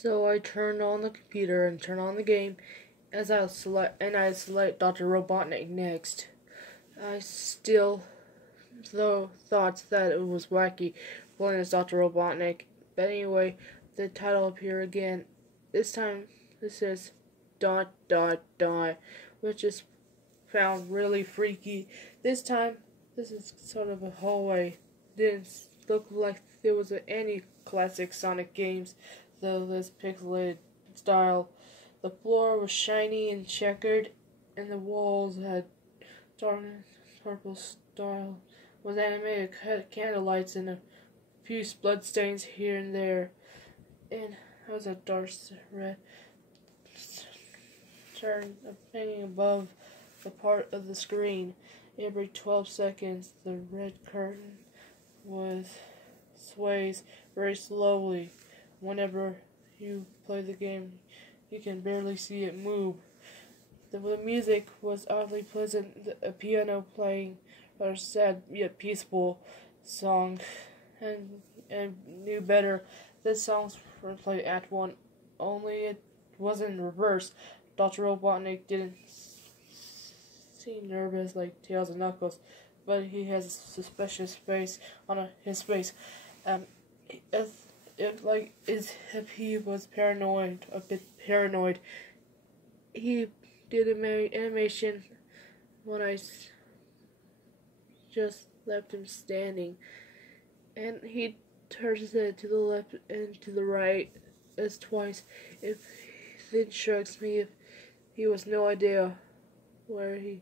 So I turned on the computer and turned on the game as I select Dr. Robotnik next. I still though thought that it was wacky playing as Dr. Robotnik. But anyway, the title appeared again. This time this is dot dot dot, which is found really freaky. This time this is sort of a hallway. Didn't look like there was any classic Sonic games, though this pixelated style. The floor was shiny and checkered, and the walls had dark purple style. Was animated candlelights and a few blood stains here and there, and there was a dark red turn hanging above the part of the screen. Every 12 seconds, the red curtain sways very slowly. Whenever you play the game, you can barely see it move. The music was oddly pleasant, a piano playing a sad yet peaceful song, and knew better. This song's played Act 1, only it wasn't in reverse. Dr. Robotnik didn't seem nervous like Tails and Knuckles, but he has a suspicious face on his face. If he was paranoid, a bit paranoid. He did animation when I just left him standing, and he turns his head to the left and to the right as twice. It then strikes me if he was no idea where he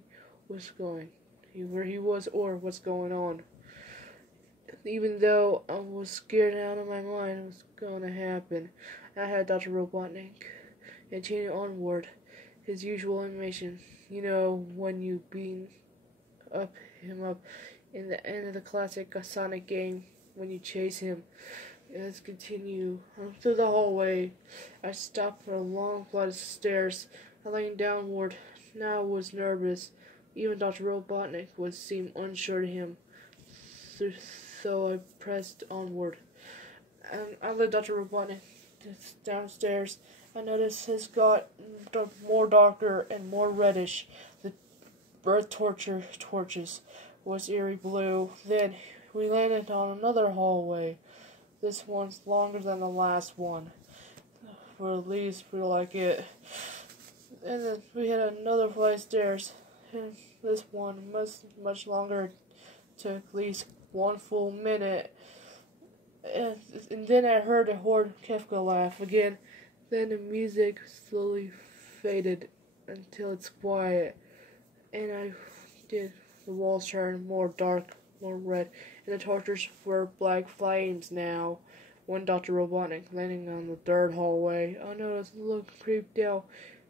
was going, where he was or what's going on. Even though I was scared out of my mind what was going to happen, I had Dr. Robotnik continue onward. His usual animation, when you beam him up in the end of the classic Sonic game, when you chase him. Let's continue through the hallway. I stopped for a long flight of stairs. I leaned downward. Now I was nervous. Even Dr. Robotnik seemed unsure of him. So I pressed onward. And I led Dr. Robotnik downstairs. I noticed his got more darker and more reddish. The birth torches was eerie blue. Then we landed on another hallway. This one's longer than the last one, or at least feel like it. And then we had another flight of stairs. And this one much longer. Took at least 1 full minute. And then I heard a Horde Kefka laugh again. Then the music slowly faded until it's quiet. And the walls turned more dark, more red, and the torches were black flames now. When Dr. Robotnik landing on the third hallway, I noticed a look creeped out.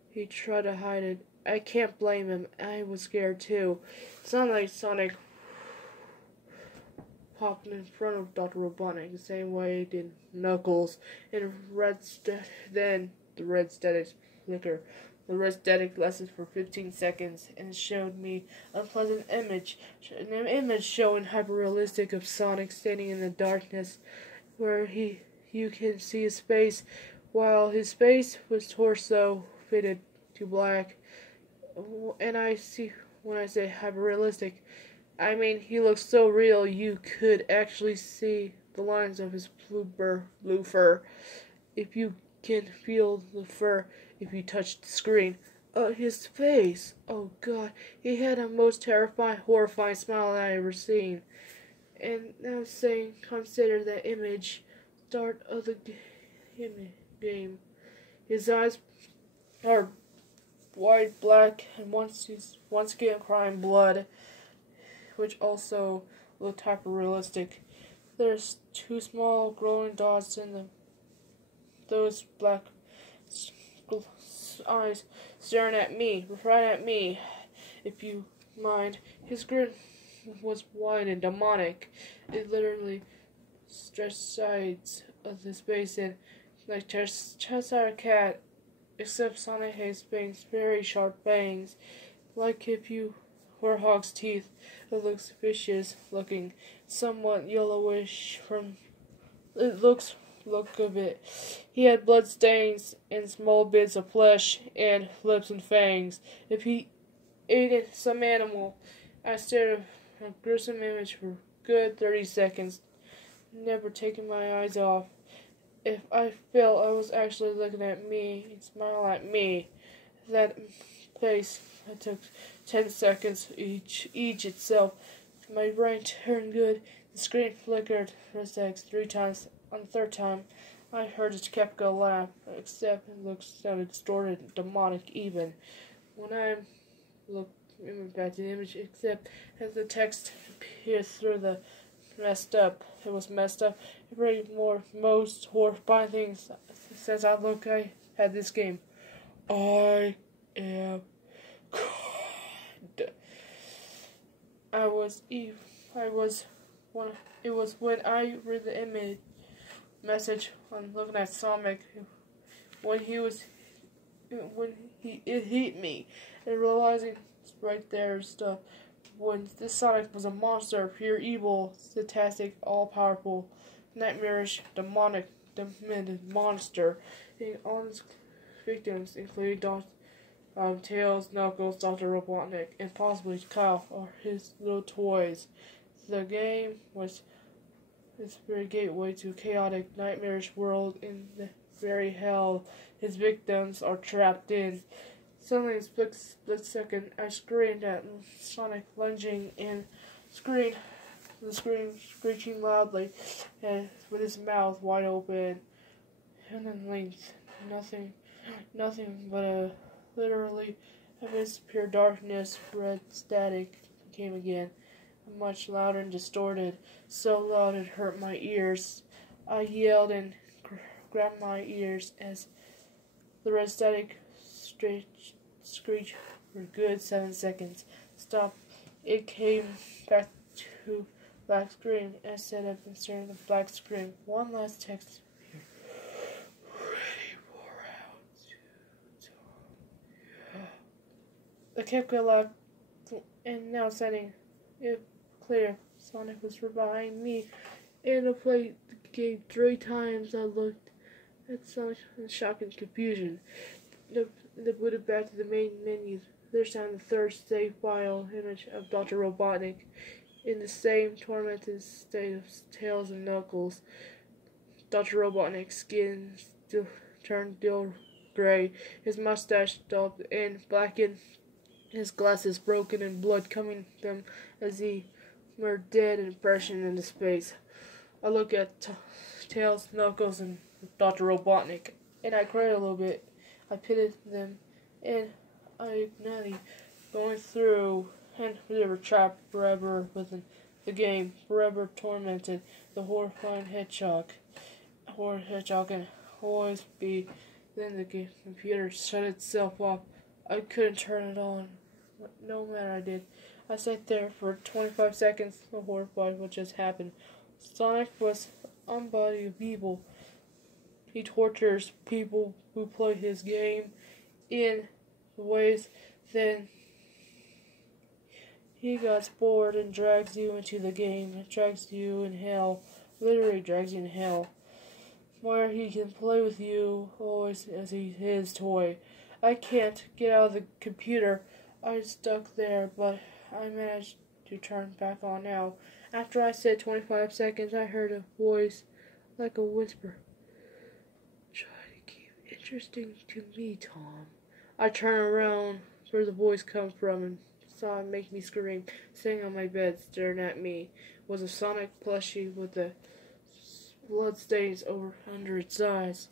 He tried to hide it. I can't blame him. I was scared too. It's not like Sonic popped in front of Dr. Robotnik the same way did Knuckles, and then the red static flicker. The red static lasted for 15 seconds and showed me an unpleasant image. An image showing hyper-realistic of Sonic standing in the darkness, where you can see his face, while his face was torso faded to black. And when I say hyper-realistic, I mean, he looks so real you could actually see the lines of his blue fur. If you can feel the fur if you touch the screen. His face. Oh God, he had the most terrifying, horrifying smile I ever seen. And now consider that image, start of the game. His eyes are wide black and once again crying blood, which also looked hyper-realistic. There's 2 small glowing dots in those black eyes staring at me, right at me. If you mind, his grin was wide and demonic. It literally stretched sides of his basin like Cheshire Cat, except Sonic has very sharp bangs, like if you were hog's teeth. It looks vicious looking, somewhat yellowish it looks look of it. He had blood stains and small bits of flesh and lips and fangs. If he ate some animal, I stared at a gruesome image for a good 30 seconds, never taking my eyes off. If I felt I was actually looking at me and smiling at me, that face, it took 10 seconds each itself. My brain turned good. The screen flickered for a sec 3 times. On the third time, I heard a skeptical laugh, except it sounded distorted and demonic even. When I looked back at the image, except as the text appeared through the it was messed up. It brings most horrifying things since I had this game. I am God. It was when I read the image message on looking at Sonic it hit me and realizing right there stuff when this Sonic was a monster, pure evil, fantastic, all-powerful, nightmarish, demonic, demented monster, and all his victims, including Tails, Knuckles, Dr. Robotnik, and possibly Kyle, or his little toys. The game was its very gateway to a chaotic, nightmarish world in the very hell his victims are trapped in. Suddenly, in a split second, I screamed at Sonic, lunging and the screen screeching loudly, and with his mouth wide open. And then length, nothing but a literally amidst pure darkness, red static came again, much louder and distorted, so loud it hurt my ears. I yelled and grabbed my ears as the red static screech for a good 7 seconds. Stop. It came back to black screen. I sat up and stared at the black screen. One last text appeared. Ready for round 2. I kept going loud and now sending it clear. Sonic was behind me and I played the game 3 times. I looked at Sonic in shock and confusion. They put it back to the main menu. There's time the third save file image of Dr. Robotnik in the same tormented state of Tails and Knuckles. Dr. Robotnik's skin still turned dull gray, his mustache dulled and blackened, his glasses broken and blood coming from them as he were dead and freshened into space. I look at Tails, Knuckles, and Dr. Robotnik, and I cried a little bit. I pitied them, and I ignited going through, and they were trapped forever within the game, forever tormented. The horrifying hedgehog can always be. Then the computer shut itself off. I couldn't turn it on, no matter I did. I sat there for 25 seconds, horrified what just happened. Sonic was an embodiment of evil. He tortures people who play his game in ways then he gets bored and drags you into the game. It drags you in hell. Literally drags you in hell. Where he can play with you always as his toy. I can't get out of the computer. I'm stuck there, but I managed to turn back on now. After I said 25 seconds, I heard a voice like a whisper. Try to keep it interesting to me, Tom. I turned around where the voice come from and saw it make me scream. Sitting on my bed, staring at me, was a Sonic plushie with the blood stains under its eyes.